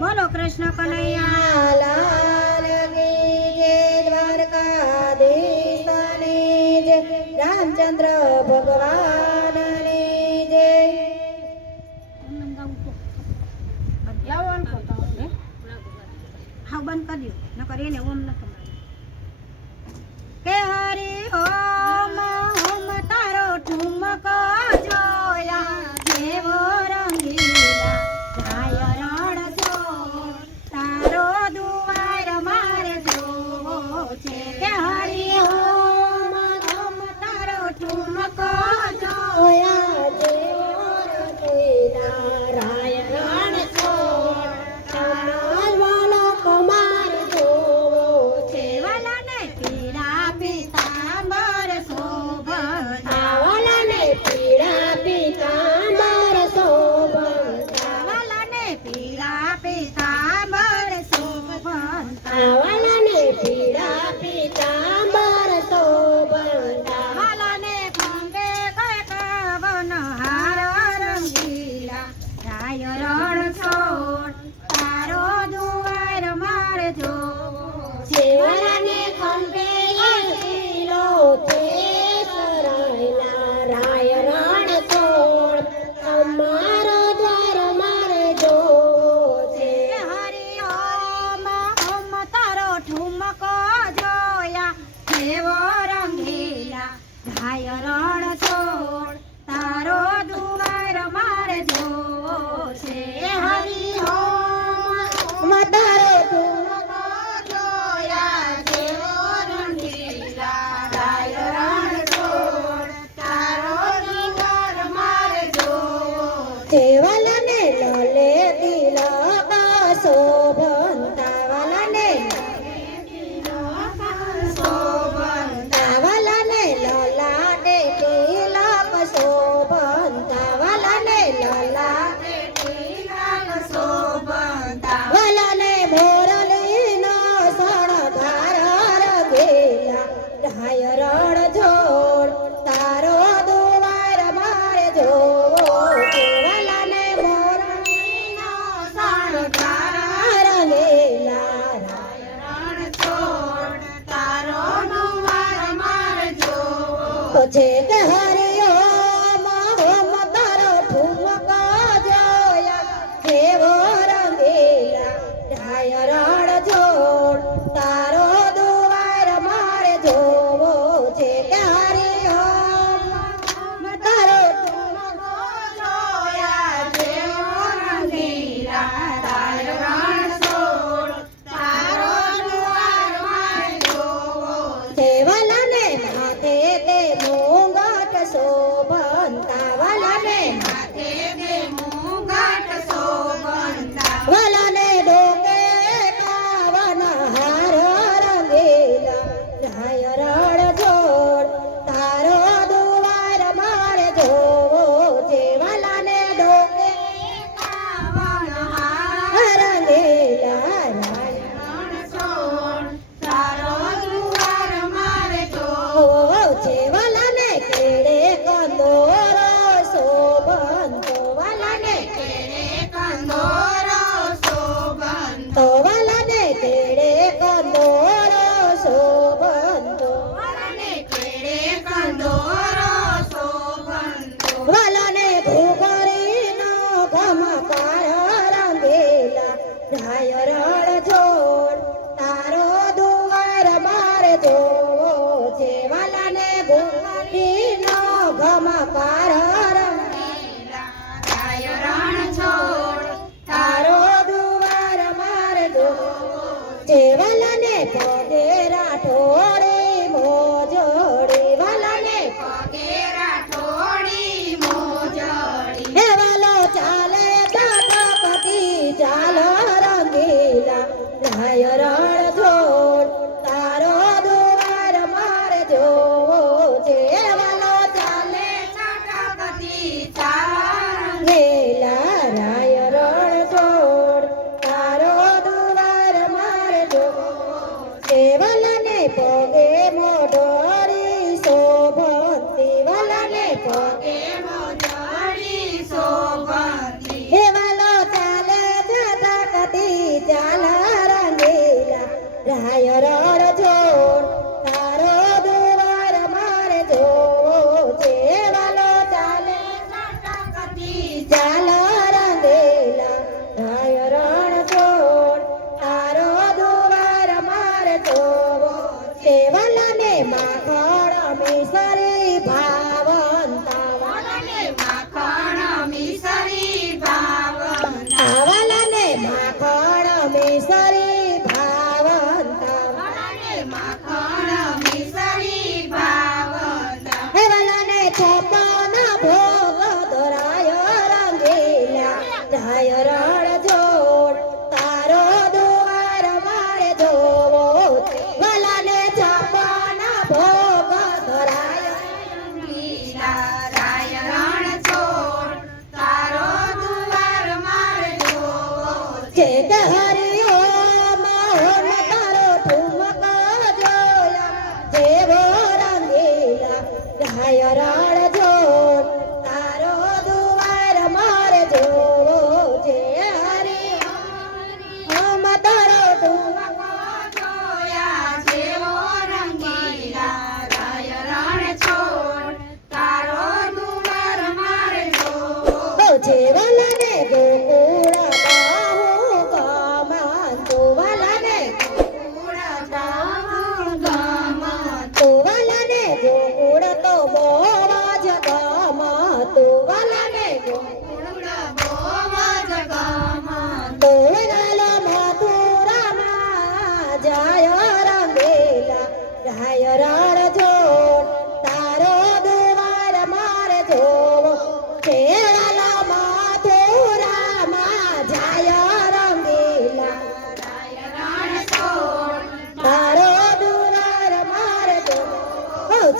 બોલો કૃષ્ણ કનૈયા. લાલ જય દ્વારકાધીશને જય. રામચંદ્ર ભગવાન જય. હા બંધ કરી દો. નકર એને ઓમ ન કે હરી હો yo નાયરણ છોડ તારો દુવાર મારે જોવો છે વાલાને ભૂલી નો ગમ પાર તારો દુવાર મારે જોવો છે વાલાને પગે રાઠોડે porque estar થાય રાળ જો તારો દુવાર મારે જોવો છે હરે હમ છોડ તારો દુવાર મારે છે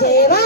lleva